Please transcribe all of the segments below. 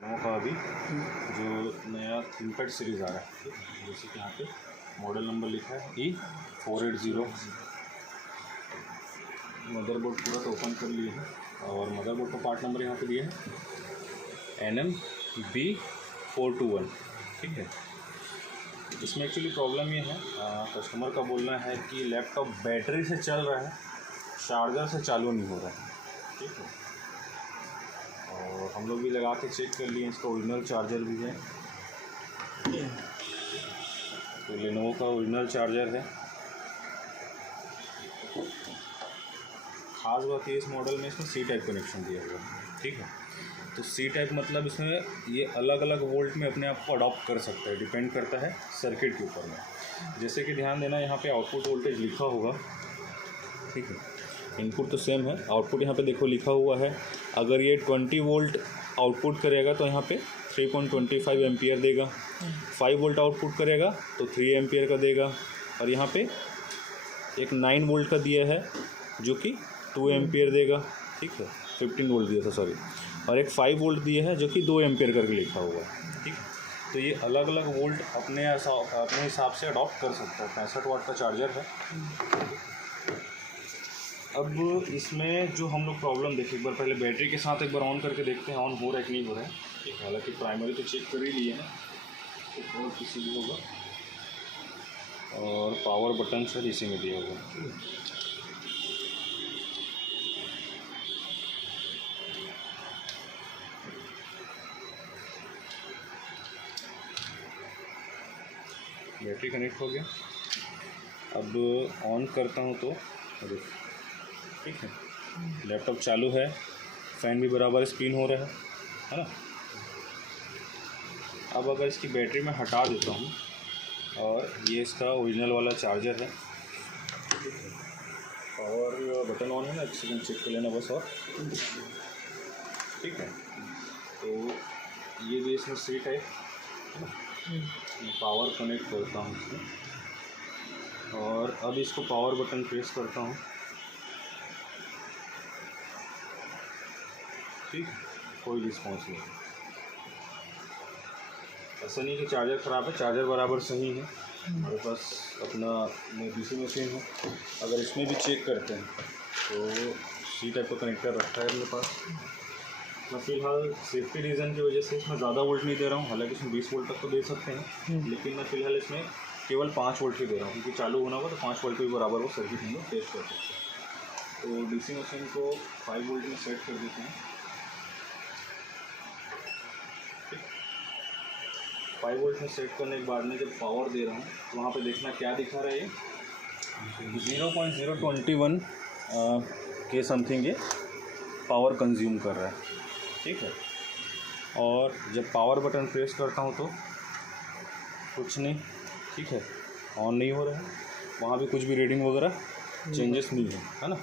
का अभी जो नया थिंकपैड सीरीज़ आ रहा है, ठीक है। जैसे कि यहाँ पे मॉडल नंबर लिखा है E480। मदरबोर्ड पूरा तो ओपन कर लिए हैं और मदरबोर्ड का पार्ट नंबर यहाँ पे दिया है NMB421, ठीक है। इसमें एक्चुअली प्रॉब्लम ये है, कस्टमर का बोलना है कि लैपटॉप बैटरी से चल रहा है, चार्जर से चालू नहीं हो रहा है, ठीक है। और हम लोग भी लगा के चेक कर लिए, इसका ओरिजिनल चार्जर भी है, तो लेनोवो का ओरिजिनल चार्जर है। ख़ास बात ये इस मॉडल में इसमें सी टाइप कनेक्शन दिया हुआ है, ठीक है। तो सी टाइप मतलब इसमें ये अलग अलग वोल्ट में अपने आप को अडॉप्ट कर सकता है, डिपेंड करता है सर्किट के ऊपर में। जैसे कि ध्यान देना, यहाँ पे आउटपुट वोल्टेज लिखा होगा, ठीक है। इनपुट तो सेम है, आउटपुट यहाँ पे देखो लिखा हुआ है। अगर ये 20 वोल्ट आउटपुट करेगा तो यहाँ पे 3.25 एम्पियर देगा। 5 वोल्ट आउटपुट करेगा तो 3 एम्पियर का देगा। और यहाँ पे एक 9 वोल्ट का दिया है जो कि 2 एम्पियर देगा, ठीक है। 15 वोल्ट दिया था, सॉरी। और एक 5 वोल्ट दिया है जो कि 2 एम्पियर करके लिखा हुआ है, ठीक है। तो ये अलग अलग वोल्ट अपने हिसाब से अडॉप्ट कर सकता है। 65 वाट का चार्जर है। अब इसमें जो हम लोग प्रॉब्लम देखें, एक बार पहले बैटरी के साथ एक बार ऑन करके देखते हैं ऑन हो रहा है कि नहीं हो रहा है, ठीक है। हालांकि प्राइमरी तो चेक कर ही लिए हैं, तो और किसी भी होगा। और पावर बटन सर इसी में दिया होगा, ठीक है। बैटरी कनेक्ट हो गया। अब ऑन करता हूँ तो ठीक है, लैपटॉप चालू है, फ़ैन भी बराबर स्पिन हो रहा है ना। अब अगर इसकी बैटरी मैं हटा देता हूँ, और ये इसका ओरिजिनल वाला चार्जर है, और बटन ऑन है ना, एक सेकंड चेक कर लेना बस, और ठीक है। तो ये भी इसमें सीट है ना, मैं पावर कनेक्ट करता हूँ इसमें, और अब इसको पावर बटन प्रेस करता हूँ, ठीक, कोई रिस्पॉन्स नहीं। ऐसा नहीं कि चार्जर ख़राब है, चार्जर बराबर सही है। हमारे पास अपना डीसी मशीन है। अगर इसमें भी चेक करते हैं तो सी टाइप का कनेक्टर रखा है मेरे पास। मैं फ़िलहाल सेफ्टी रीज़न की वजह से इसमें ज़्यादा वोल्ट नहीं दे रहा हूँ, हालांकि इसमें 20 वोल्ट तक तो दे सकते हैं, लेकिन मैं फ़िलहाल इसमें केवल 5 वोल्ट ही दे रहा हूँ, क्योंकि चालू होना होगा तो 5 वोल्ट के भी बराबर वो सर्किट हम लोग टेस्ट कर सकते हैं। तो डीसी मशीन को 5 वोल्ट में सेट कर देते हैं, 5 वोल्ट में सेट करने के बाद में जब पावर दे रहा हूँ तो वहाँ पे देखना क्या दिखा रहा है, ये 0.021 के समथिंग ये पावर कंज्यूम कर रहा है, ठीक है। और जब पावर बटन प्रेस करता हूँ तो कुछ नहीं, ठीक है, ऑन नहीं हो रहा है, वहाँ भी कुछ भी रीडिंग वगैरह चेंजेस नहीं है ना।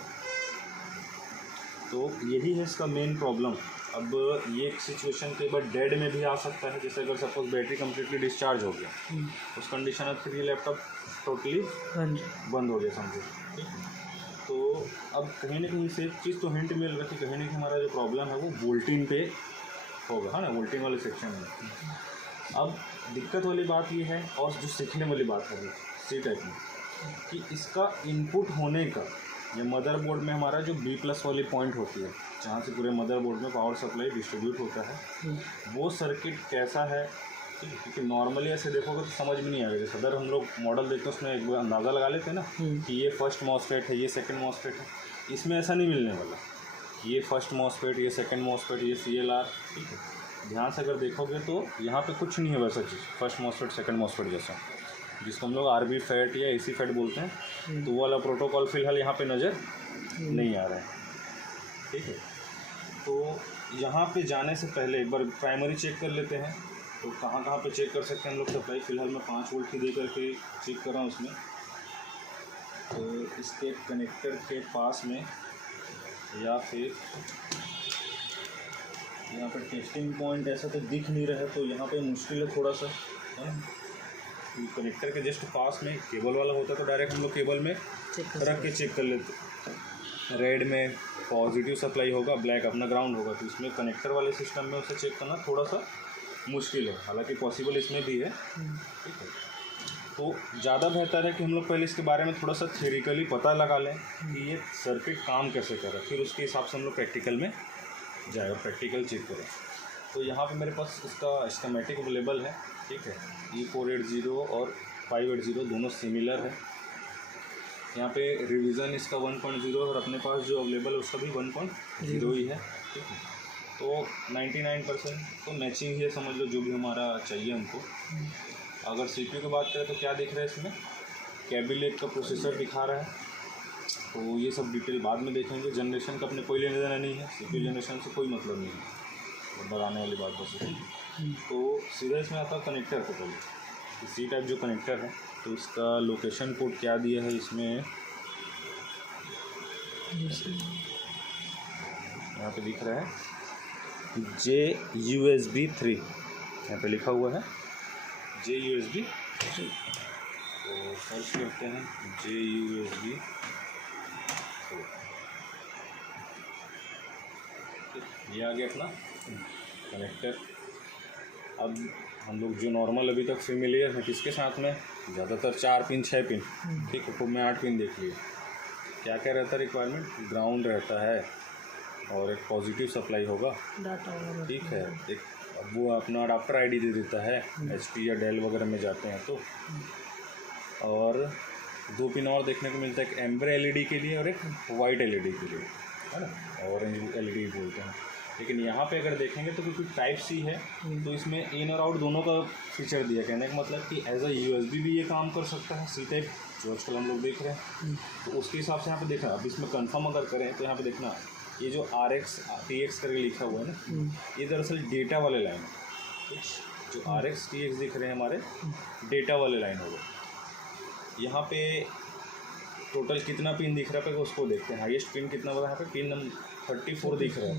तो यही है इसका मेन प्रॉब्लम। अब ये सिचुएशन के बाद डेड में भी आ सकता है, जैसे अगर सपोज बैटरी कम्प्लीटली डिस्चार्ज हो गया, उस कंडीशन में फिर ये लैपटॉप टोटली बंद हो गया समझो, ठीक है। तो अब कहीं ना कहीं से एक चीज़ तो हिंट मिल रहा है कि कहीं ना कहीं हमारा जो प्रॉब्लम है वो वोल्टिंग पे होगा, है ना, वोल्टिंग वाले सेक्शन में। अब दिक्कत वाली बात ये है, और जो सीखने वाली बात है सी टाइप में, कि इसका इनपुट होने का, ये मदरबोर्ड में हमारा जो B+ वाली पॉइंट होती है, जहाँ से पूरे मदरबोर्ड में पावर सप्लाई डिस्ट्रीब्यूट होता है, वो सर्किट कैसा है, ठीक है। क्योंकि नॉर्मली ऐसे देखोगे तो समझ में नहीं आएगा। जैसे अदर हम लोग मॉडल देखते हैं उसमें एक बार अंदाज़ा लगा लेते हैं ना कि ये फर्स्ट मॉसफेट है, ये सेकंड मॉसफेट है। इसमें ऐसा नहीं मिलने वाला, ये फर्स्ट मॉसफेट, ये सेकंड मॉसफेट, ये CLR, ठीक है। ध्यान से अगर देखोगे तो यहाँ पे कुछ नहीं है वैसा चीज़, फर्स्ट मॉसफेट सेकंड मॉसफेट जैसा, जिसको हम लोग RB फैट या AC फैट बोलते हैं, तो वो वाला प्रोटोकॉल फ़िलहाल यहाँ पे नज़र नहीं आ रहा है, ठीक है। तो यहाँ पे जाने से पहले एक बार प्राइमरी चेक कर लेते हैं। तो कहाँ कहाँ पे चेक कर सकते हैं हम लोग सप्लाई, फ़िलहाल मैं 5 वोल्ट की दे करके चेक कर रहा हूँ उसमें। तो इसके कनेक्टर के पास में, या फिर यहाँ पर टेस्टिंग पॉइंट ऐसा तो दिख नहीं रहा है, तो यहाँ पे मुश्किल है थोड़ा सा, है। कनेक्टर के जस्ट पास में केबल वाला होता तो डायरेक्ट हम लोग केबल में रख के चेक कर लेते, रेड में पॉजिटिव सप्लाई होगा, ब्लैक अपना ग्राउंड होगा, तो इसमें कनेक्टर वाले सिस्टम में उसे चेक करना थोड़ा सा मुश्किल है, हालांकि पॉसिबल इसमें भी है। ठीक है, तो ज़्यादा बेहतर है कि हम लोग पहले इसके बारे में थोड़ा सा थ्योरेटिकली पता लगा लें कि ये सर्किट काम कैसे करे, फिर उसके हिसाब से हम लोग प्रैक्टिकल में जाए और प्रैक्टिकल चेक करें। तो यहाँ पे मेरे पास इसका स्कीमेटिक अवेलेबल है। ठीक है, E480 और 580 दोनों सिमिलर है। यहाँ पे रिवीजन इसका 1.0 और अपने पास जो अवेलेबल है उसका भी 1.0 ही है। ठीक है, तो 99% तो मैचिंग ही है, समझ लो, जो भी हमारा चाहिए हमको। अगर CPU की बात करें तो क्या दिख रहा है इसमें, कैबी लेक का प्रोसेसर दिखा रहा है, तो ये सब डिटेल बाद में देखेंगे। जनरेशन का अपने कोई लेना देना नहीं है, CPU जनरेशन से कोई मतलब नहीं है, बताने वाली बात बस है। तो सीधा इसमें आता है कनेक्टर को, पहले सी टाइप जो कनेक्टर है, तो इसका लोकेशन कोड क्या दिया है इसमें, यहाँ पे दिख रहा है JUSB 3, यहाँ पे लिखा हुआ है JUSB 3। तो सर्च करते हैं JUSB 3, ये आ गया अपना कनेक्टर। अब हम लोग जो नॉर्मल अभी तक फेमिलियर है किसके साथ में, ज़्यादातर 4 पिन 6 पिन, ठीक है, खूब में 8 पिन देख लिए। क्या क्या रहता है रिक्वायरमेंट, ग्राउंड रहता है और एक पॉजिटिव सप्लाई होगा। ठीक है, एक वो अपना अडाप्टर आईडी दे देता है, HP या डेल वगैरह में जाते हैं तो। और 2 पिन और देखने को मिलता है, एक एम्बर LED के लिए और एक वाइट LED के लिए, है ना, ऑरेंज LED बोलते हैं। लेकिन यहाँ पे अगर देखेंगे तो क्योंकि टाइप C है तो इसमें इन और आउट दोनों का फीचर दिया। कहने का मतलब कि एज अ USB भी ये काम कर सकता है, C टाइप जो आजकल हम लोग देख रहे हैं, तो उसके हिसाब से यहाँ पे देखना। अब इसमें कंफर्म अगर करें तो यहाँ पे देखना, ये जो RX TX करके लिखा हुआ है ना, ये दरअसल डेटा वाले लाइन है। जो RX TX दिख रहे हैं हमारे डेटा वाले लाइन होगा। यहाँ पे टोटल कितना पिन दिख रहा है उसको देखते हैं, हाईएस्ट पिन कितना होगा, यहाँ पे पिन नंबर 34 दिख रहा है।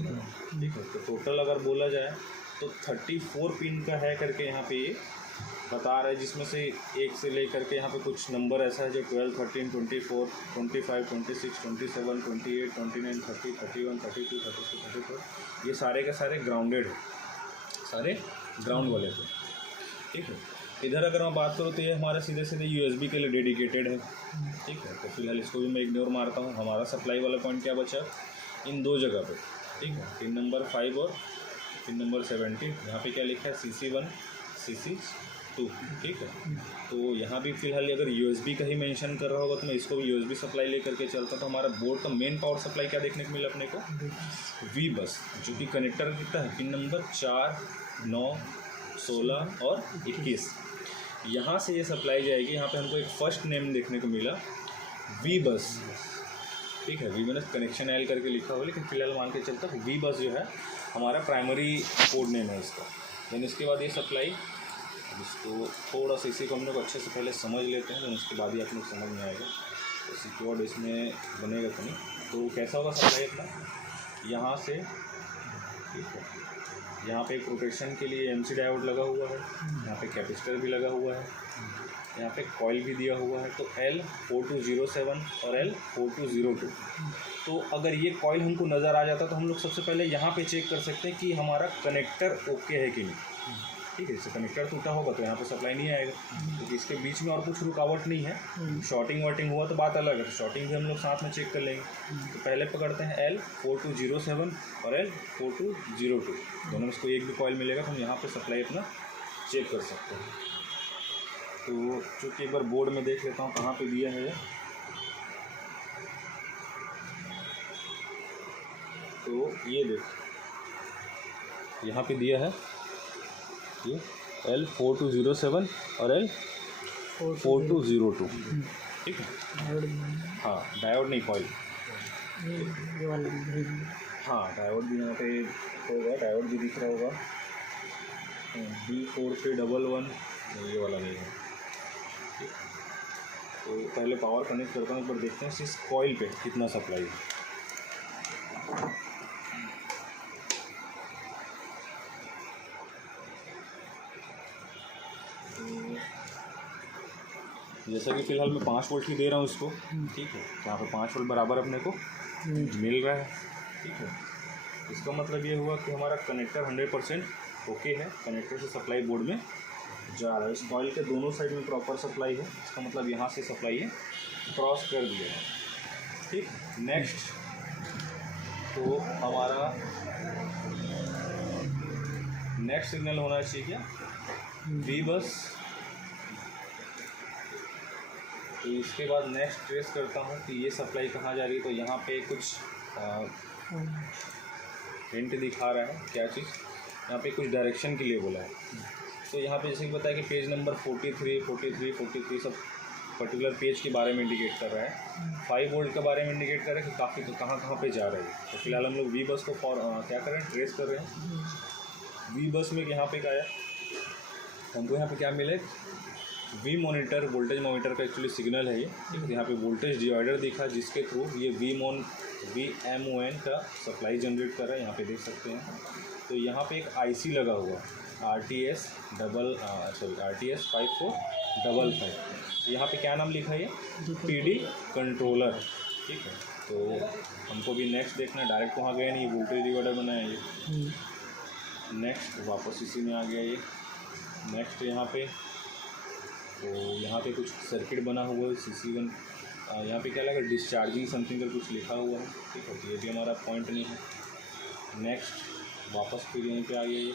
ठीक है, तो टोटल अगर बोला जाए तो 34 पिन का है करके यहाँ पे ये बता रहा है, जिसमें से एक से लेकर के यहाँ पे कुछ नंबर ऐसा है जो 12, 13, 24, 25, 26, 27, 28, 29, 30, 31, 32, 33, 34, ये सारे के सारे ग्राउंडेड है, सारे ग्राउंड वाले थे। ठीक है, इधर अगर मैं बात करूँ तो ये हमारा सीधे सीधे USB के लिए डेडिकेटेड है। ठीक है, तो फिलहाल इसको भी मैं इग्नोर मारता हूँ। हमारा सप्लाई वाला पॉइंट क्या बचा इन 2 जगह पे। ठीक है, पिन नंबर 5 और पिन नंबर 17, यहाँ पे क्या लिखा है CC1 CC2। ठीक है, तो यहाँ भी फिलहाल अगर USB का ही मेंशन कर रहा होगा तो मैं इसको भी USB सप्लाई लेकर के चलता। तो हमारा बोर्ड का मेन पावर सप्लाई क्या देखने को मिला अपने को, V बस, जो कि कनेक्टर कितना है, पिन नंबर 4, 9, 16 और 21, यहाँ से ये सप्लाई जाएगी। यहाँ पे हमको एक फर्स्ट नेम देखने को मिला V बस। ठीक है, V बस कनेक्शन L करके लिखा हुआ, लेकिन फिलहाल मान के चलता है V बस जो है हमारा प्राइमरी कोड नेम है इसका। देन इसके बाद ये सप्लाई, इसको थोड़ा सा इसी को हम लोग अच्छे से पहले समझ लेते हैं, तो उसके बाद ही आप लोग समझ में आएगा। तो सिक्योर्ड इसमें बनेगा तो नहीं। तो कैसा होगा सप्लाई अपना, यहाँ से, ठीक है, यहाँ पे प्रोटेक्शन के लिए MC डायोड लगा हुआ है, यहाँ पे कैपेसिटर भी लगा हुआ है, यहाँ पे कॉइल भी दिया हुआ है। तो L4207 और L4202। तो अगर ये कॉइल हमको नज़र आ जाता तो हम लोग सबसे पहले यहाँ पे चेक कर सकते हैं कि हमारा कनेक्टर ओके है कि नहीं। ठीक है, इससे कनेक्टर टूटा होगा तो यहाँ पे सप्लाई नहीं आएगा, क्योंकि इसके बीच में और कुछ रुकावट नहीं है। शॉर्टिंग वॉटिंग हुआ तो बात अलग है, तो शॉर्टिंग भी हम लोग साथ में चेक कर लेंगे। तो पहले पकड़ते हैं L4207 और L4202, दोनों में इसको एक भी कॉइल मिलेगा तो हम यहाँ पे सप्लाई अपना चेक कर सकते हैं। तो चूँकि एक बार बोर्ड में देख लेता हूँ कहाँ पे दिया है, तो ये देख यहाँ पे दिया है ये L4207 और L4202। ठीक है, हाँ, डायोड नहीं कॉइल, हाँ डायोड भी यहाँ पे होगा, डायोड भी दिख रहा होगा D4311, ये वाला नहीं है। ठीक, तो पहले पावर कनेक्ट करता हूँ, एक बार देखते हैं इस कॉइल पे कितना सप्लाई है। जैसा कि फ़िलहाल मैं 5 वोल्ट ही दे रहा हूँ इसको। ठीक है, यहाँ पे 5 वोल्ट बराबर अपने को मिल रहा है। ठीक है। इसका मतलब ये हुआ कि हमारा कनेक्टर 100% ओके है, कनेक्टर से सप्लाई बोर्ड में जा रहा है। इस कॉइल के दोनों साइड में प्रॉपर सप्लाई है, इसका मतलब यहाँ से सप्लाई है क्रॉस कर दिया है। ठीक, नेक्स्ट तो हमारा नेक्स्ट सिग्नल होना चाहिए क्या, वी बस। तो इसके बाद नेक्स्ट ट्रेस करता हूँ कि ये सप्लाई कहाँ जा रही है। तो यहाँ पे कुछ हिंट दिखा रहा है, क्या चीज़, यहाँ पे कुछ डायरेक्शन के लिए बोला है। तो यहाँ पे जैसे कि बताया कि पेज नंबर 43 सब पर्टिकुलर पेज के बारे में इंडिकेट कर रहा है। 5 वोल्ट के बारे में इंडिकेट कर रहा है कि काफ़ी तो कहाँ पे जा रहा है। तो फिलहाल हम लोग वी बस को क्या कर रहे हैं, ट्रेस कर रहे हैं। वी बस में यहाँ पे क्या आया, हमको यहाँ पे क्या मिले, वी मॉनिटर, वोल्टेज मॉनिटर का एक्चुअली सिग्नल है ये। यहाँ पे वोल्टेज डिवाइडर दिखा जिसके थ्रू ये VMON का सप्लाई जनरेट कर रहा है, यहाँ पे देख सकते हैं। तो यहाँ पे एक आईसी लगा हुआ RTS 5455। यहाँ पे क्या नाम लिखा है, ये PD कंट्रोलर। ठीक है, तो हमको भी नेक्स्ट देखना है, डायरेक्ट वहाँ गया नहीं, वोल्टेज डिवाइडर बनाया ये। नेक्स्ट वापस इसी में आ गया ये। नेक्स्ट यहाँ पे, तो यहाँ पे कुछ सर्किट बना हुआ है CC1। यहाँ पे क्या लगा, डिस्चार्जिंग समथिंग का कुछ लिखा हुआ है। ठीक है, तो ये भी हमारा पॉइंट नहीं है। नेक्स्ट वापस फिर यहीं पे आ गया ये,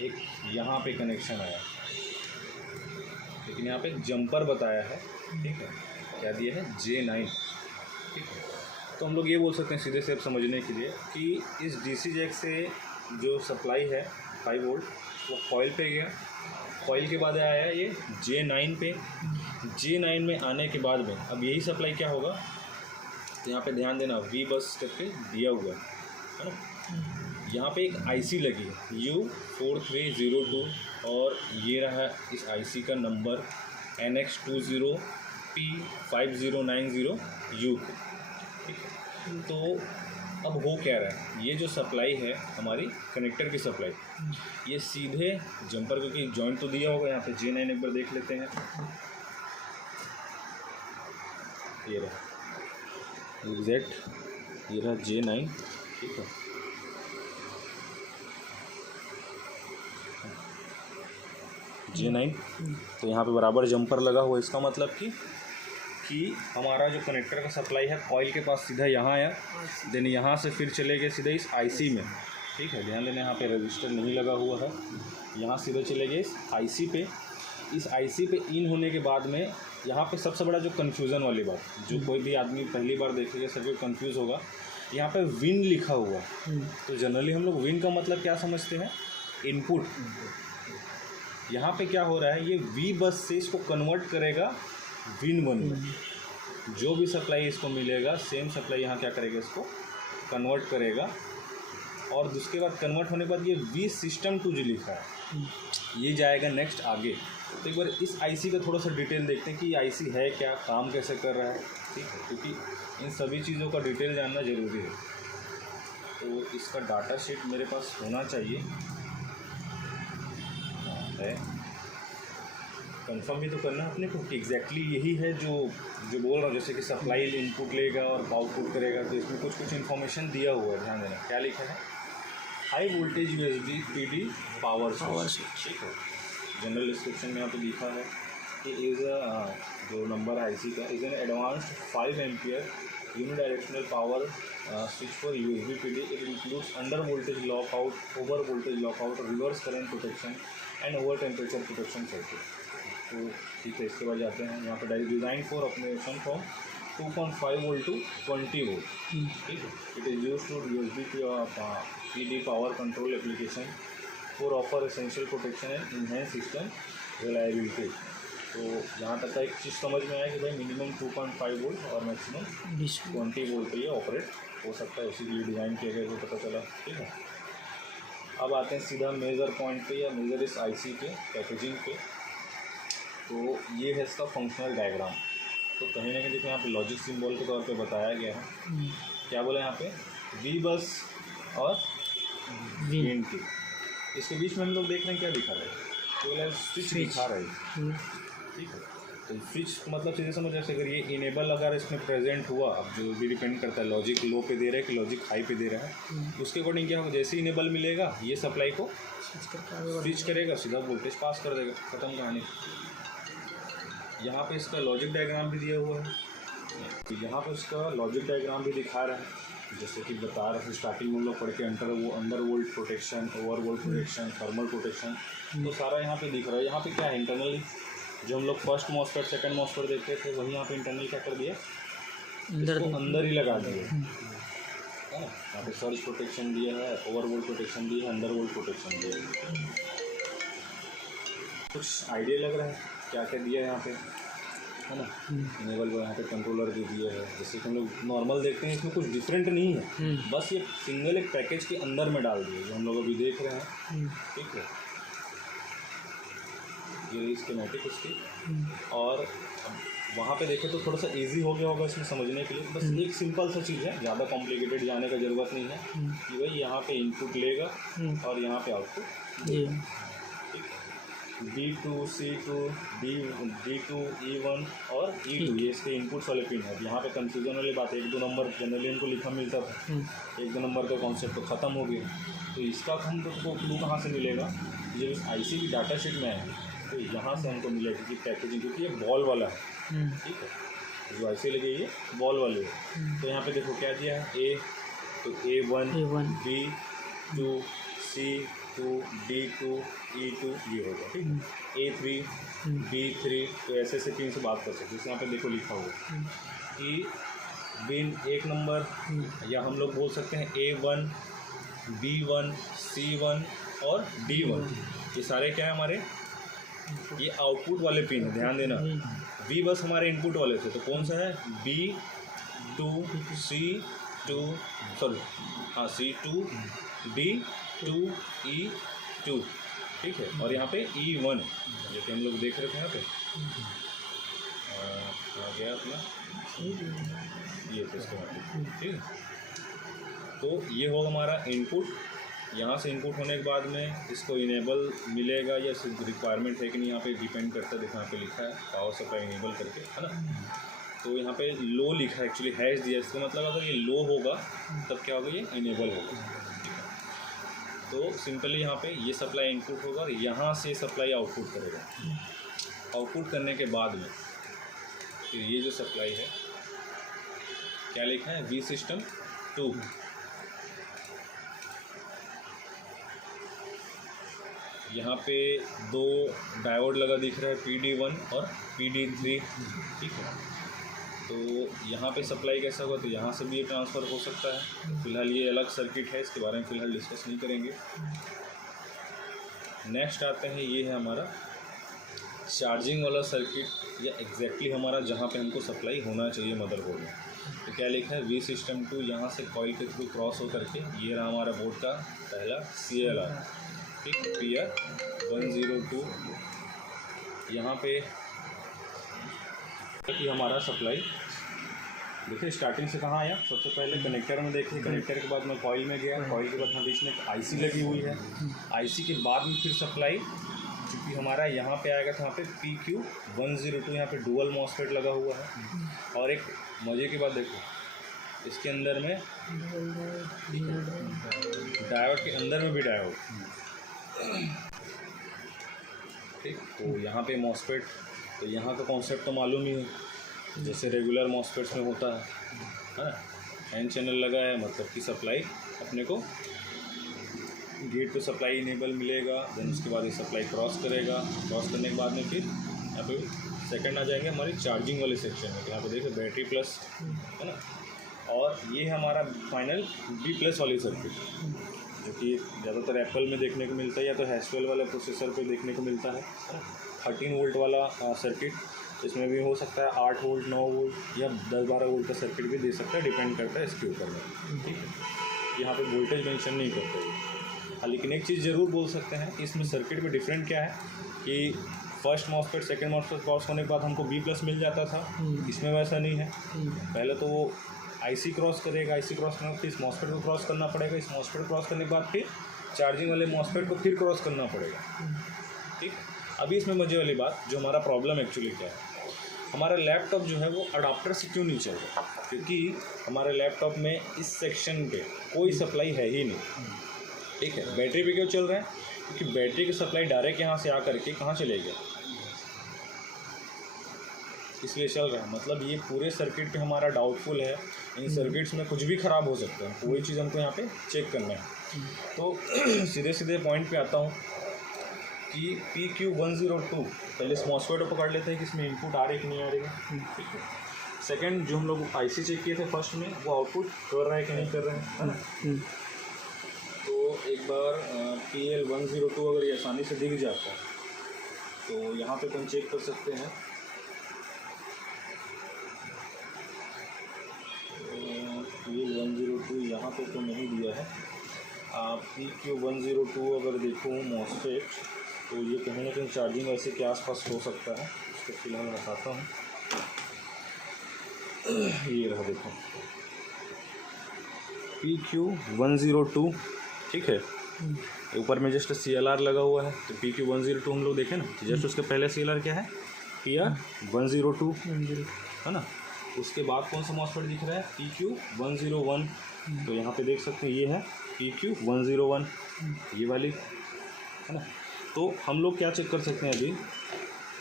एक यहाँ पे कनेक्शन आया, लेकिन यहाँ पे जंपर बताया है। ठीक है, क्या दिया है, J9। ठीक है, तो हम लोग ये बोल सकते हैं सीधे से अब समझने के लिए कि इस DC जैक से जो सप्लाई है 5 वोल्ट वो कॉइल पे गया, कॉइल के बाद आया ये J9 पे। J9 में आने के बाद में अब यही सप्लाई क्या होगा, तो यहाँ पे ध्यान देना, वी बस करके दिया हुआ है ना। यहाँ पे एक IC लगी है U4302 और ये रहा इस IC का नंबर NX20P5090U। ठीक है, तो अब हो क्या रहा है, ये जो सप्लाई है हमारी कनेक्टर की सप्लाई, ये सीधे जंपर, क्योंकि जॉइंट तो दिया होगा यहाँ पे J9, एक बार देख लेते हैं। ये रहा एग्जैक्ट, ये रहा J9। ठीक है, J9, तो यहाँ पे बराबर जंपर लगा हुआ है। इसका मतलब कि हमारा जो कनेक्टर का सप्लाई है कॉइल के पास सीधा यहाँ आया, देन यहाँ से फिर चले गए सीधे इस IC में। ठीक है, ध्यान देना, यहाँ पे रजिस्टर नहीं लगा हुआ है, यहाँ सीधे चले गए इस IC पे। इस IC पे इन होने के बाद में यहाँ पे सबसे बड़ा जो कन्फ्यूज़न वाली बात, जो कोई भी आदमी पहली बार देखेगा सभी कन्फ्यूज़ होगा, यहाँ पे विन लिखा हुआ। तो जनरली हम लोग विन का मतलब क्या समझते हैं, इनपुट। यहाँ पे क्या हो रहा है, ये वी बस से इसको कन्वर्ट करेगा विन 1 में। जो भी सप्लाई इसको मिलेगा सेम सप्लाई यहाँ क्या करेगा, इसको कन्वर्ट करेगा। और उसके बाद कन्वर्ट होने के बाद ये वी सिस्टम टू जो लिखा है ये जाएगा नेक्स्ट आगे। तो एक बार इस IC का थोड़ा सा डिटेल देखते हैं कि ये IC है क्या, काम कैसे कर रहा है। ठीक है, क्योंकि इन सभी चीज़ों का डिटेल जानना ज़रूरी है। तो इसका डाटा शीट मेरे पास होना चाहिए, है कंफर्म भी तो करना है अपने को कि एग्जैक्टली यही है जो बोल रहा हूँ। जैसे कि सप्लाई इनपुट लेगा और आउटपुट करेगा, तो इसमें कुछ इन्फॉर्मेशन दिया हुआ है, ध्यान देना। क्या लिखा है, high voltage USB PD power source. ठीक है, जनरल डिस्क्रिप्शन में यहाँ पे लिखा है कि इज़ जो नंबर है IC का, is an advanced 5 ampere unidirectional power switch for USB PD। It includes under voltage lockout, over voltage lockout, reverse current protection and over temperature protection circuit. तो ठीक है, इसके बाद जाते हैं यहाँ पर design for operation from 2.5 volt to 20 volt. ठीक है, it is use to USB PD power control application for offer essential protection and enhance system reliability. तो यहाँ तक का एक चीज़ समझ में आया कि भाई मिनिमम 2.5 वोल्ट और मैक्सिमम 20 वोल्ट पे ये ऑपरेट हो सकता है, उसी के लिए डिज़ाइन किया गया, पता चला। ठीक है, अब आते हैं सीधा मेजर पॉइंट पे या मेजर इस IC के पैकेजिंग पे। तो ये है इसका फंक्शनल डायग्राम। तो कहीं ना कहीं देखिए यहाँ पे लॉजिक सिंबल के तौर पे बताया गया है। क्या बोला यहाँ पे, वी बस और विन की, इसके बीच में हम लोग देख रहे हैं क्या दिखा रहे हैं, तो स्विच दिखा रहे हैं। ठीक है, तो स्विच मतलब सीधे समझ जैसे अगर ये इनेबल अगर इसमें प्रेजेंट हुआ, अब जो भी डिपेंड करता है लॉजिक लो पे दे रहा है कि लॉजिक हाई पे दे रहा है, उसके अकॉर्डिंग क्या होगा, जैसे ही इनेबल मिलेगा ये सप्लाई को स्विच करेगा, सीधा वोल्टेज पास कर देगा, ख़त्म कहानी। यहाँ पे इसका लॉजिक डायग्राम भी दिया हुआ है, तो यहाँ पे इसका लॉजिक डायग्राम भी दिखा रहा है, जैसे कि बता रहे थे स्टार्टिंग में हम लोग पढ़ के under volt protection, over volt protection, thermal protection, तो सारा यहाँ पे दिख रहा है। यहाँ पे क्या है, इंटरनली जो हम लोग फर्स्ट मॉसफेट सेकंड मॉसफेट देखते थे वही यहाँ पे इंटरनल क्या कर दिया, इसको अंदर ही लगा दिया है ना। यहाँ पे सर्ज प्रोटेक्शन दिया है, ओवर वोल्ट प्रोटेक्शन दिया है, अंडर वोल्ट प्रोटेक्शन दिया है। कुछ आइडिया लग रहा है क्या क्या दिया है यहाँ पे, है ना। इनेबल को यहाँ पे कंट्रोलर भी दिया है, जैसे कि हम लोग नॉर्मल देखते हैं, इसमें कुछ डिफरेंट नहीं है, बस ये सिंगल एक पैकेज के अंदर में डाल दिया जो हम लोग अभी देख रहे हैं, ठीक है। ये स्कीमेटिक उसकी, और वहाँ पे देखें तो थोड़ा सा इजी हो गया होगा इसमें समझने के लिए, बस एक सिंपल सा चीज़ है, ज़्यादा कॉम्प्लिकेटेड जाने का ज़रूरत नहीं है कि भाई यहाँ पे इनपुट लेगा और यहाँ पे आउटपुट देगा, ठीक है। D2, C2, D2, E1 और E2 ये इसके इनपुट्स वाले पिन है। यहाँ पे कंफ्यूजन वाली बात है, 1-2 नंबर जनरली इनको लिखा मिलता था, 1-2 नंबर का कॉन्सेप्ट तो ख़त्म हो गया, तो इसका हम लोग को क्लू कहाँ से मिलेगा, जब इस IC की डाटा शीट में है तो यहाँ से हमको मिलेगा कि पैकेजिंग, क्योंकि ये बॉल वाला है, ठीक है, जो IC लगी है बॉल वाली है। तो यहाँ पे देखो क्या दिया है, A तो A1, B2, C2, D2, E2 ये होगा, ठीक है। A3, B3, तो ऐसे पिन से बात कर सकते हैं। यहाँ पे देखो लिखा हुआ कि पिन 1 नंबर, या हम लोग बोल सकते हैं A1, B1, C1 और D1, ये सारे क्या है हमारे, ये आउटपुट वाले पिन है, ध्यान देना। B बस हमारे इनपुट वाले थे, तो कौन सा है, B2, C2, सॉरी हाँ C2, D2, E2, ठीक है। और यहाँ पे E1 जैसे हम लोग देख रहे थे यहाँ पे आ गया अपना ये तो इसके बाद, ठीक है। तो ये होगा हमारा इनपुट, यहाँ से इनपुट होने के बाद में इसको इनेबल मिलेगा या सिर्फ रिक्वायरमेंट है कि नहीं, यहाँ पे डिपेंड करता है, देखो यहाँ पे लिखा है पावर सप्लाई इनेबल करके, है ना। तो यहाँ पे लो लिखा है, एक्चुअली हैश दिया, इसका मतलब अगर ये लो होगा तब क्या होगा, ये इनेबल होगा, ठीक है। तो सिंपली यहाँ पे ये सप्लाई इनपुट होगा और यहाँ से सप्लाई आउटपुट करेगा। आउटपुट करने के बाद में फिर ये जो सप्लाई है क्या लिखा है, V सिस्टम 2, यहाँ पे 2 डायोड लगा दिख रहा है, PD1 और PD3, ठीक है। तो यहाँ पे सप्लाई कैसा होगा, तो यहाँ से भी ये ट्रांसफ़र हो सकता है। फिलहाल ये अलग सर्किट है, इसके बारे में फ़िलहाल डिस्कस नहीं करेंगे। नेक्स्ट आते हैं, ये है हमारा चार्जिंग वाला सर्किट, या एग्जैक्टली हमारा जहाँ पे हमको सप्लाई होना चाहिए मदरबोर्ड में। तो क्या लिखा है, V सिस्टम 2 यहाँ से कॉइल के थ्रू क्रॉस हो करके ये रहा हमारा बोर्ड का पहला CLR, ठीक, PR102। यहाँ पे कि हमारा सप्लाई देखिए स्टार्टिंग से कहाँ आया, सबसे पहले कनेक्टर में देखिए, कनेक्टर के बाद मैं कॉइल में गया, कॉइल के बाद यहाँ बीच में IC लगी हुई है, IC के बाद में फिर सप्लाई, क्योंकि हमारा यहाँ पे आएगा था, यहाँ पे PQ102, यहाँ पे डुअल मॉसफेट लगा हुआ है। और एक मज़े की बात देखो, इसके अंदर में डायोड के अंदर में भी डायोड, ठीक। तो यहाँ पे मॉसफेट, तो यहाँ का कॉन्सेप्ट तो मालूम ही है, जैसे रेगुलर मॉसफेट्स में होता है ना, N चैनल लगा है, मतलब कि सप्लाई अपने को गेट पे सप्लाई इनेबल मिलेगा, देन उसके बाद ये सप्लाई क्रॉस करेगा, क्रॉस करने के बाद में फिर यहाँ पे सेकंड आ जाएंगे हमारी चार्जिंग वाले सेक्शन में। यहाँ पे देखिए बैटरी प्लस है ना, और ये है हमारा फाइनल B+ वाली सर्किट, जो कि ज़्यादातर एप्पल में देखने को मिलता है, या तो हैस्वेल वाले प्रोसेसर पे देखने को मिलता है। 13 वोल्ट वाला सर्किट, इसमें भी हो सकता है 8 वोल्ट, 9 वोल्ट या 10-12 वोल्ट का सर्किट भी दे सकता है, डिपेंड करता है इसके ऊपर में, ठीक है। यहाँ पे वोल्टेज मेंशन नहीं करते हैं, लेकिन एक चीज़ ज़रूर बोल सकते हैं कि इसमें सर्किट में डिफरेंट क्या है कि first MOSFET second MOSFET cross होने के बाद हमको B+ मिल जाता था, इसमें वैसा नहीं है। पहले तो वो IC क्रॉस करेगा, IC क्रॉस करना, फिर इस मॉसफेट को क्रॉस करना पड़ेगा, इस मॉसफेट क्रॉस करने के बाद फिर चार्जिंग वाले मॉसफेट को फिर क्रॉस करना पड़ेगा, ठीक। अभी इसमें मजे वाली बात, जो हमारा प्रॉब्लम एक्चुअली क्या है, हमारा लैपटॉप जो है वो अडाप्टर से क्यों नहीं चल रहा, क्योंकि हमारे लैपटॉप में इस सेक्शन पे कोई सप्लाई है ही नहीं, ठीक है। बैटरी पे क्यों चल रहा है, क्योंकि बैटरी की सप्लाई डायरेक्ट यहाँ से आकर के कहाँ चलेगा, इसलिए चल रहा है। मतलब ये पूरे सर्किट पे हमारा डाउटफुल है, इन सर्किट्स में कुछ भी ख़राब हो सकता है, कोई चीज़ हमको यहाँ पे चेक करना है। तो सीधे सीधे पॉइंट पे आता हूँ कि PQ102 पहले इस मॉस्फेट को पकड़ लेते हैं कि इसमें इनपुट आ रही कि नहीं आ रही है, ठीक है। सेकंड जो हम लोग IC चेक किए थे फर्स्ट में, वो आउटपुट कर रहा है कि नहीं कर रहे हैं, है ना। तो एक बार PL102 अगर ये आसानी से दिख जाता है तो यहाँ पे हम चेक कर सकते हैं। PL102 यहाँ पे तो नहीं दिया है। PQ102 अगर देखूँ मॉस्फेट, तो ये कहीं ना कहीं चार्जिंग ऐसे के आसपास हो सकता है। इसको फिलहाल बताता हूँ, ये रहा देखो PQ102, ठीक है। ऊपर में जस्ट CLR लगा हुआ है, तो PQ102 हम लोग देखें ना, जस्ट उसके पहले CLR क्या है, PR102, है ना। उसके बाद कौन सा मॉस्फेट दिख रहा है, PQ101, तो यहाँ पे देख सकते हैं ये है PQ101, ये वाली, है ना। तो हम लोग क्या चेक कर सकते हैं, अभी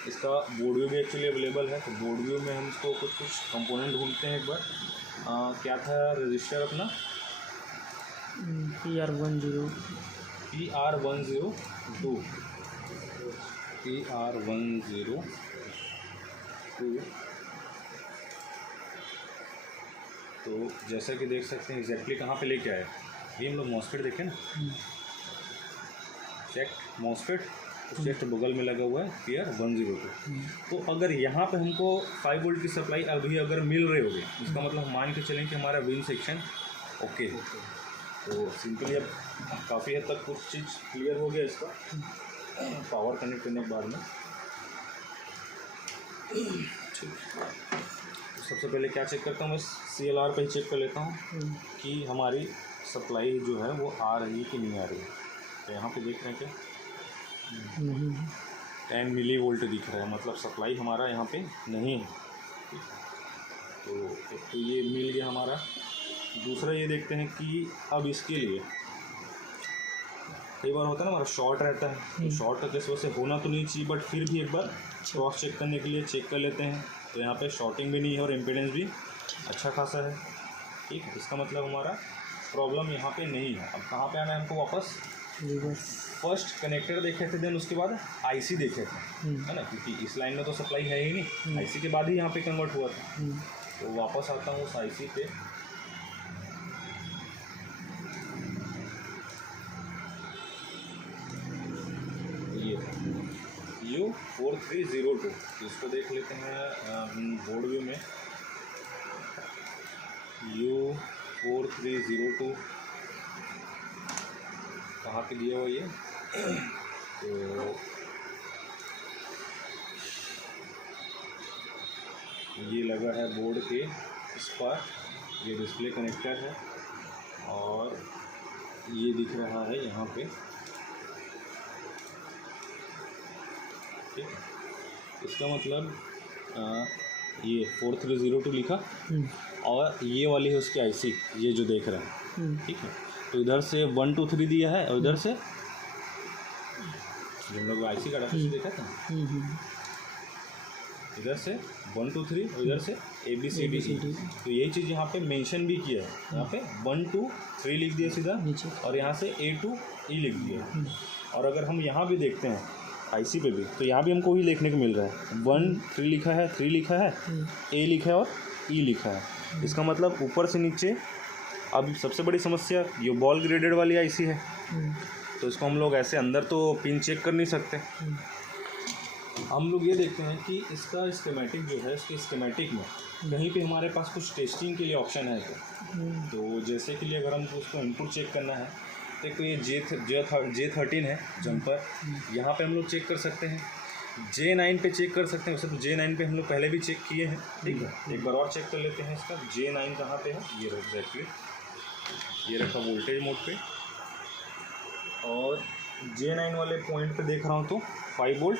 इसका बोर्ड व्यू भी एक्चुअली अवेलेबल है, तो बोर्ड व्यू में हम इसको कुछ कंपोनेंट ढूंढते हैं एक बार। क्या था रजिस्टर अपना, PR102 तो जैसा कि देख सकते हैं एग्जैक्टली कहाँ पे लेके आए, ये हम लोग मॉस्फेट देखें ना, चेक मॉस्फेट जस्ट बगल में लगा हुआ है PR102। तो अगर यहाँ पे हमको 5 वोल्ट की सप्लाई अभी अगर मिल रही होगी, इसका मतलब हम मान के चलें कि हमारा विन सेक्शन ओके है। तो सिंपली अब काफ़ी हद तक कुछ चीज़ क्लियर हो गया इसका पावर कनेक्ट करने के बाद में। ठीक, तो सबसे पहले क्या चेक करता हूँ, मैं CLR पे ही चेक कर लेता हूँ कि हमारी सप्लाई जो है वो आ रही है कि नहीं आ रही है। तो यहाँ पे देख रहे हैं क्या 10 मिली वोल्ट दिख रहा है, मतलब सप्लाई हमारा यहाँ पे नहीं है। तो ये मिल गया हमारा। दूसरा ये देखते हैं कि अब इसके लिए कई बार होता है ना हमारा शॉर्ट रहता है, तो शॉर्ट का किस वजह से होना तो नहीं चाहिए, बट फिर भी एक बार क्रॉस चेक करने के लिए चेक कर लेते हैं। तो यहाँ पे शॉर्टिंग भी नहीं है और इम्पीडेंस भी अच्छा खासा है, ठीक है। इसका मतलब हमारा प्रॉब्लम यहाँ पे नहीं है। अब कहाँ पे आना है हमको वापस, फर्स्ट कनेक्टर देखे थे, देन उसके बाद IC देखे थे, है ना, क्योंकि इस लाइन में तो सप्लाई है ही नहीं, IC के बाद ही यहाँ पे कन्वर्ट हुआ था। तो वापस आता हूँ उस IC पे, ये U4302, इसको देख लेते हैं बोर्ड व्यू में। U4302 कहाँ पे दिया हुआ ये, तो ये लगा है बोर्ड के इस पर, ये डिस्प्ले कनेक्टर है और ये दिख रहा है यहाँ पे, ठीक है। इसका मतलब ये 4302 लिखा और ये वाली है उसकी IC, ये जो देख रहा है, ठीक है। तो इधर से 1 2 3 दिया है और इधर से हम लोग IC का डाटा देखा था, इधर से 1 2 3 और इधर से ABCD। तो यही चीज़ यहाँ पे मेंशन भी किया है, यहाँ पे 1 2 3 लिख दिया सीधा और यहाँ से A to E लिख दिया। और अगर हम यहाँ भी देखते हैं IC पे भी, तो यहाँ भी हमको ही देखने को मिल रहा है 1 3 लिखा है, 3 लिखा है, A लिखा है और E लिखा है। इसका मतलब ऊपर से नीचे। अब सबसे बड़ी समस्या ये बॉल ग्रेडेड वाली IC है, तो इसको हम लोग ऐसे अंदर तो पिन चेक कर नहीं सकते। हम लोग ये देखते हैं कि इसका स्कीमेटिक जो है, इसके स्कीमेटिक में कहीं पे हमारे पास कुछ टेस्टिंग के लिए ऑप्शन है। तो जैसे कि लिए अगर हमको उसको इनपुट चेक करना है, तो ये J13 है जंपर, यहाँ पे हम लोग चेक कर सकते हैं। J9 पे चेक कर सकते हैं, वैसे तो J9 पे हम लोग पहले भी चेक किए हैं, ठीक है। एक बार और चेक कर लेते हैं इसका J9 कहाँ पे है, ये रखा एग्जैक्टली, ये रखा वोल्टेज मोड पे, और J9 वाले पॉइंट पे देख रहा हूँ तो 5 वोल्ट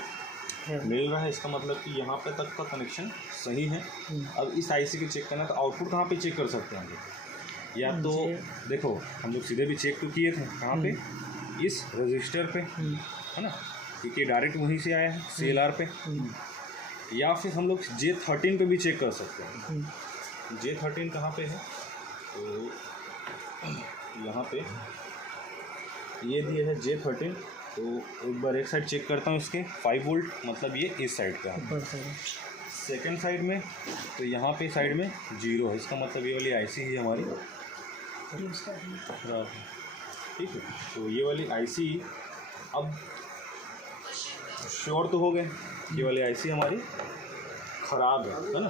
मिल रहा है, इसका मतलब कि यहाँ पे तक का कनेक्शन सही है। अब इस आईसी को चेक करना है तो आउटपुट कहाँ पे चेक कर सकते हैं हम लोग? या तो देखो हम लोग सीधे भी चेक तो किए थे, कहाँ पे? इस रजिस्टर पे, है ना, क्योंकि डायरेक्ट वहीं से आया है CLR पे। या फिर हम लोग J13 पे भी चेक कर सकते हैं। J13 कहाँ पे है? तो यहाँ पे ये दिए है J13। तो एक बार एक साइड चेक करता हूँ इसके 5 वोल्ट, मतलब ये इस साइड का है। सेकेंड साइड में तो यहाँ पे साइड में 0 है, इसका मतलब ये वाली आईसी ही हमारी खराब है। ठीक है, तो ये वाली आईसी अब श्योर तो हो गए, ये वाली आईसी हमारी ख़राब है ना।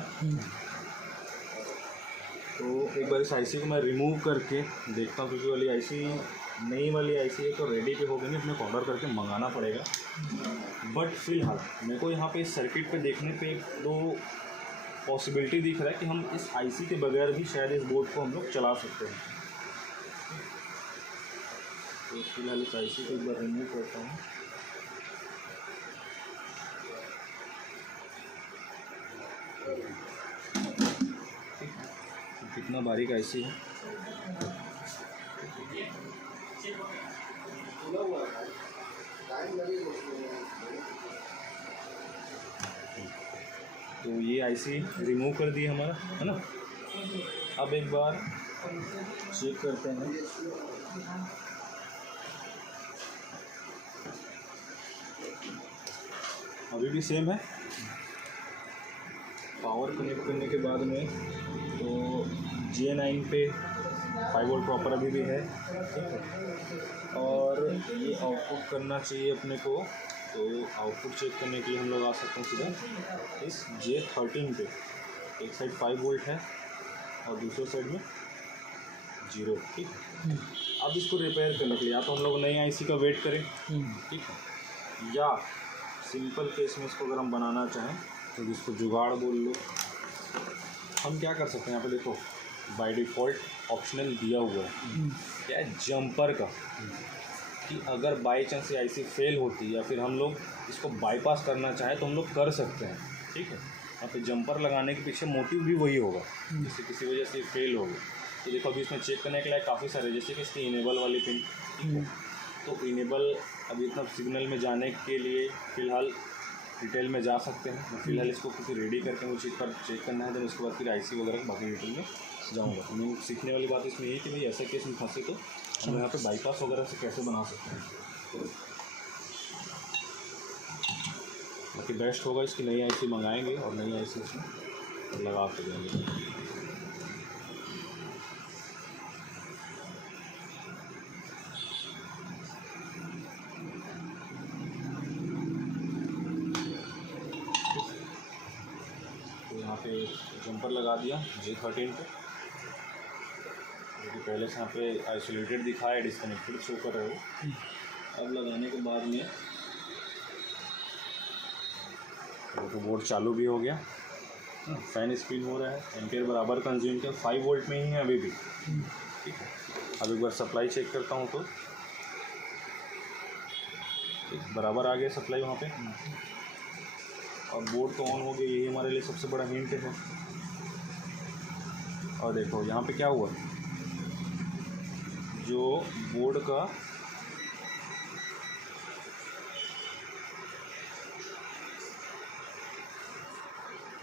तो एक बार इस आईसी को मैं रिमूव करके देखता हूँ, क्योंकि वाली आईसी नई वाली आईसी है तो रेडी पे हो गई, नहीं अपने को ऑर्डर करके मंगाना पड़ेगा। बट फिलहाल मेरे को यहाँ पे इस सर्किट पे देखने पे 2 पॉसिबिलिटी दिख रहा है कि हम इस आईसी के बगैर भी शायद इस बोर्ड को हम लोग चला सकते हैं। तो फिलहाल इस आईसी को एक बार रिमूव करता हूँ। कितना बारीक आईसी है। तो ये आईसी रिमूव कर दिया हमारा, है ना। अब एक बार चेक करते हैं। अभी भी सेम है। पावर कनेक्ट करने के बाद में तो J9 पे 5 वोल्ट प्रॉपर अभी भी है, ठीक है। और ये आउटपुट करना चाहिए अपने को, तो आउटपुट चेक करने के लिए हम लोग आ सकते हैं सीधा इस J13 पे। एक साइड 5 वोल्ट है और दूसरे साइड में 0, ठीक है। अब इसको रिपेयर करने के लिए या तो हम लोग नई आईसी का वेट करें, ठीक है, या सिंपल केस में इसको अगर हम बनाना चाहें तो जिसको जुगाड़ बोल लो, हम क्या कर सकते हैं। यहाँ पे देखो बाय डिफ़ॉल्ट ऑप्शनल दिया हुआ है, क्या है, जंपर का, कि अगर बाई चांस ये आईसी फेल होती या फिर हम लोग इसको बाईपास करना चाहें तो हम लोग कर सकते हैं, ठीक है। यहाँ पे जंपर लगाने के पीछे मोटिव भी वही होगा, जैसे किसी वजह से फेल होगी तो देखो अभी इसमें चेक करने के लिए काफ़ी सारे, जैसे कि इसकी इनेबल वाली पिन, ठीक है। तो इनेबल अभी इतना सिग्नल में जाने के लिए फ़िलहाल डिटेल में जा सकते हैं। मैं फिलहाल इसको कुछ रेडी करके मुझे चेक करना है, तो उसके बाद फिर आईसी वगैरह बाकी डिटेल में जाऊँगा। तो मैं सीखने वाली बात इसमें यही कि भाई ऐसा केस में फंसे तो हम यहाँ पे बाईपास वगैरह से कैसे बना सकते हैं। बाकी बेस्ट होगा इसकी नई आईसी मंगाएंगे और नई आईसी इसमें लगा के देंगे। पे जंपर लगा दिया J13 पे, क्योंकि पहले से यहाँ पे आइसोलेटेड दिखा है, डिस्कनेक्टेड शो कर रहे हो। अब लगाने के बाद में तो बोर्ड चालू भी हो गया, फैन स्पिन हो रहा है, एम्पियर बराबर कंज्यूम किया, 5 वोल्ट में ही है अभी भी, ठीक है। अब एक बार सप्लाई चेक करता हूँ तो बराबर आ गया सप्लाई वहाँ पे, और बोर्ड तो ऑन हो गया, यही हमारे लिए सबसे बड़ा हिंट है। और देखो यहाँ पे क्या हुआ, जो बोर्ड का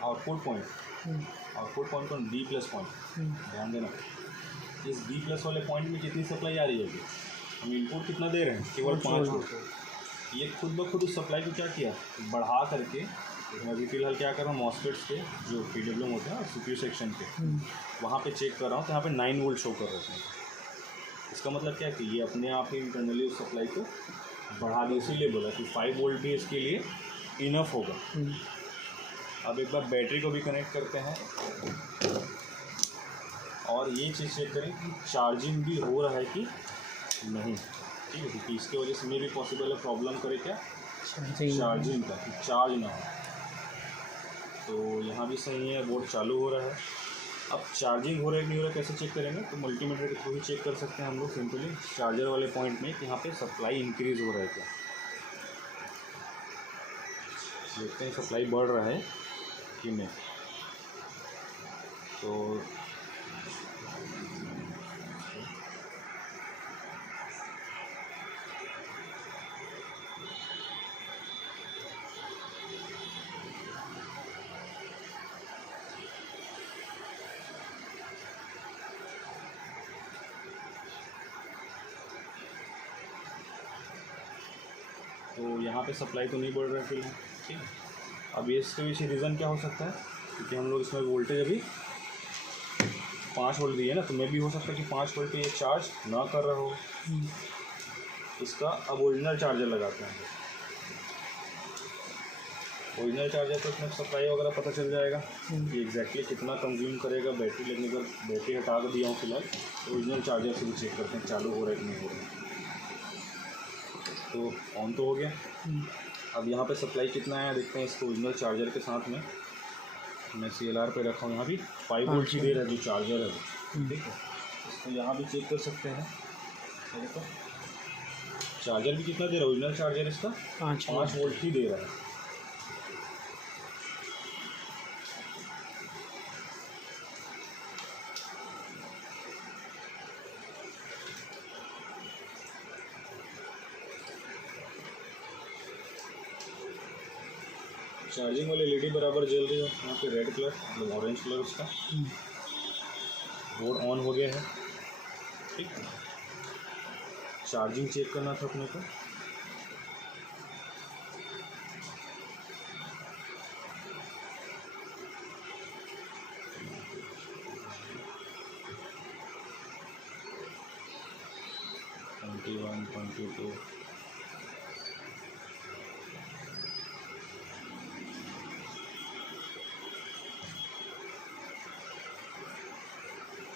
आउटपुट पॉइंट और B+ पॉइंट, ध्यान देना, इस B+ वाले पॉइंट में कितनी सप्लाई आ रही है। अभी हम इनपुट कितना दे रहे हैं, केवल 5 वोल्ट। ये खुद ब खुद उस सप्लाई को क्या किया, बढ़ा करके। मैं अभी फिलहाल क्या कर रहा हूँ, मॉस्फेट्स के जो PWM होते हैं CPU सेक्शन के, वहाँ पे चेक कर रहा हूँ, तो यहाँ पे 9 वोल्ट शो कर रहे हैं। इसका मतलब क्या है कि ये अपने आप ही इंटरनली उस सप्लाई को बढ़ा दी, इसीलिए बोला कि 5 वोल्ट भी इसके लिए इनफ होगा। अब एक बार बैटरी को भी कनेक्ट करते हैं और ये चीज़ चेक करें कि चार्जिंग भी हो रहा है कि नहीं, ठीक है, क्योंकि इसकी वजह से मेरी पॉसिबल है प्रॉब्लम करे क्या, चार्जिंग का, कि चार्ज ना हो। तो यहाँ भी सही है, बोर्ड चालू हो रहा है। अब चार्जिंग हो रहा है कि नहीं हो रहा है कैसे चेक करेंगे, तो मल्टीमीटर के थ्रू ही चेक कर सकते हैं हम लोग सिंपली चार्जर वाले पॉइंट में कि यहाँ पे सप्लाई इंक्रीज़ हो रहा है क्या। देखते हैं सप्लाई बढ़ रहा है कि नहीं। तो यहाँ पे सप्लाई तो नहीं बढ़ रहा है फिलहाल, ठीक है। अब ये इसके पीछे रीज़न क्या हो सकता है, क्योंकि हम लोग इसमें वोल्टेज अभी 5 वोल्ट दिए ना, तो मे भी हो सकता है कि 5 वोल्ट पे ये चार्ज ना कर रहा हो। इसका अब ओरिजिनल चार्जर लगाते हैं। ओरिजिनल चार्जर तो उसमें सप्लाई वगैरह पता चल जाएगा कि एग्जैक्टली कितना कंज्यूम करेगा। बैटरी लगने पर बैटरी हटा कर दिया हूँ फिलहाल, ओरिजिनल चार्जर से भी चेक करते हैं चालू हो रहा है कि नहीं हो रहा है। तो ऑन तो हो गया। अब यहाँ पे सप्लाई कितना आया देखते हैं इसको ओरिजिनल चार्जर के साथ में। मैं CLR पे रखा हूँ, यहाँ भी 5 वोल्ट ही दे रहा है जो चार्जर है, ठीक है। इसको यहाँ भी चेक कर सकते हैं। देखो चार्जर भी कितना दे रहा है, ओरिजिनल चार्जर इसका 5 वोल्ट ही दे रहा है। चार्जिंग वाली LED बराबर जल रही है यहाँ पे, रेड कलर मतलब ऑरेंज कलर उसका। बोर्ड ऑन हो गया है, ठीक। चार्जिंग चेक करना था अपने को।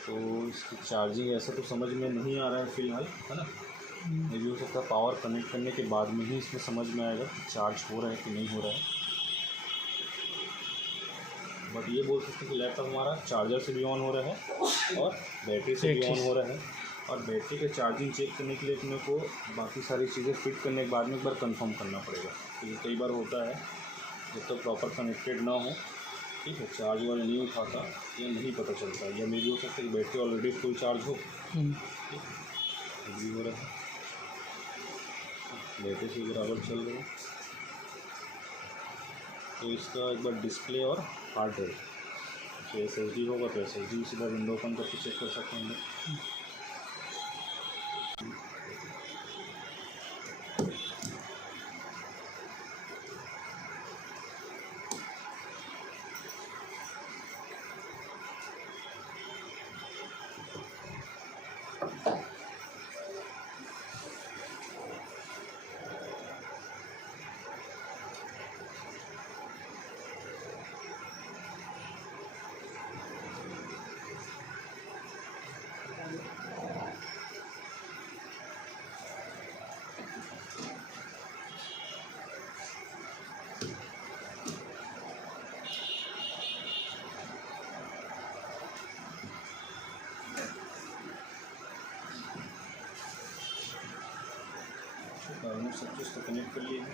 तो इसकी चार्जिंग ऐसा तो समझ में नहीं आ रहा है फ़िलहाल, है ना। ये भी हो सकता है पावर कनेक्ट करने के बाद में ही इसमें समझ में आएगा कि चार्ज हो रहा है कि नहीं हो रहा है। बट ये बोल सकते हैं कि लैपटॉप हमारा चार्जर से भी ऑन हो रहा है और बैटरी से भी ऑन हो रहा है। और बैटरी के चार्जिंग चेक करने के लिए अपने को बाकी सारी चीज़ें फिट करने के बाद में एक बार कंफर्म करना पड़ेगा, क्योंकि कई बार होता है जब तक प्रॉपर कनेक्टेड ना हो, ठीक है, चार्ज वाला नहीं उठाता या नहीं पता चलता। या मे भी हो सकता है कि बैटरी ऑलरेडी फुल चार्ज हो, ठीक है, भी हो रहा है, बैटरी से बराबर चल रहा है। तो इसका एक बार डिस्प्ले और हार्ड ड्राइव, तो SSD होगा तो SSD सीधा विंडो ओपन करके चेक कर सकते हैं। सब चीज़ तो कनेक्ट कर लिए।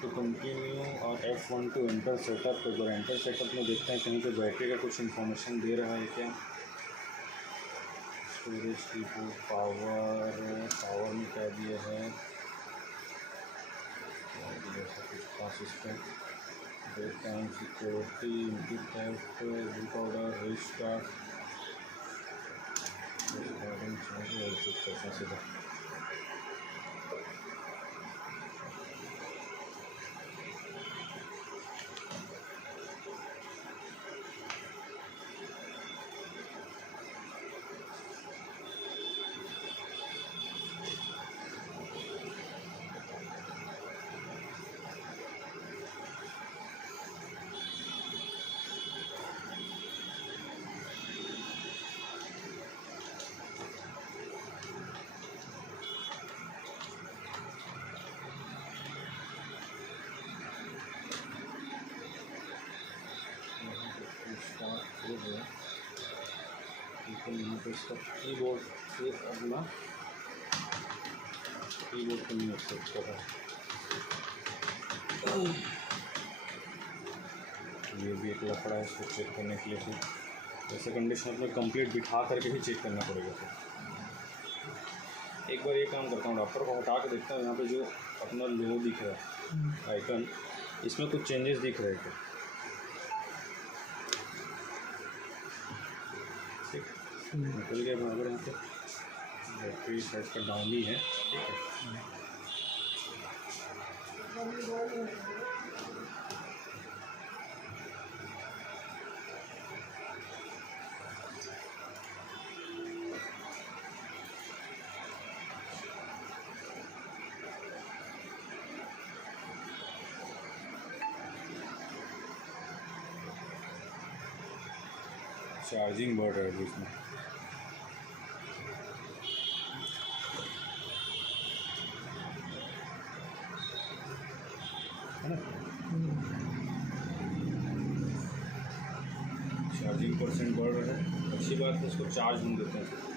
टू कंटिन्यू और F1 टू एंटर सेटअप। तो अगर एंटर सेटअप में देखते हैं कहीं पे बैटरी का कुछ इन्फॉर्मेशन दे रहा है क्या। स्टोरेज की पावर में क्या दिया है, कुछ खास इस पर date time security input theft boot order restart सीधा। स्टार्ट हो गया। यहाँ पे इसका कीबोर्ड से अगला कीबोर्ड को नहीं एक्सेप्ट कर रहा। ये भी एक लफड़ा है इसको चेक करने के लिए। फिर ऐसे कंडीशन में कंप्लीट बिठा करके ही चेक करना पड़ेगा। फिर एक बार ये काम करता हूँ, डॉक्टर को हटा के देखता हूँ यहाँ पे जो अपना लो दिख रहा है आइकन, इसमें कुछ चेंजेस दिख रहे हैं क्या। ठीक, निकल गया बराबर। यहाँ पे बैटरी साइज का डाउन ही है। ठीक है, चार्जिंग बढ़ रहा है इसमें। है ना, चार्जिंग % बढ़ रहा है। अच्छी बात है, इसको चार्ज नहीं देते हैं।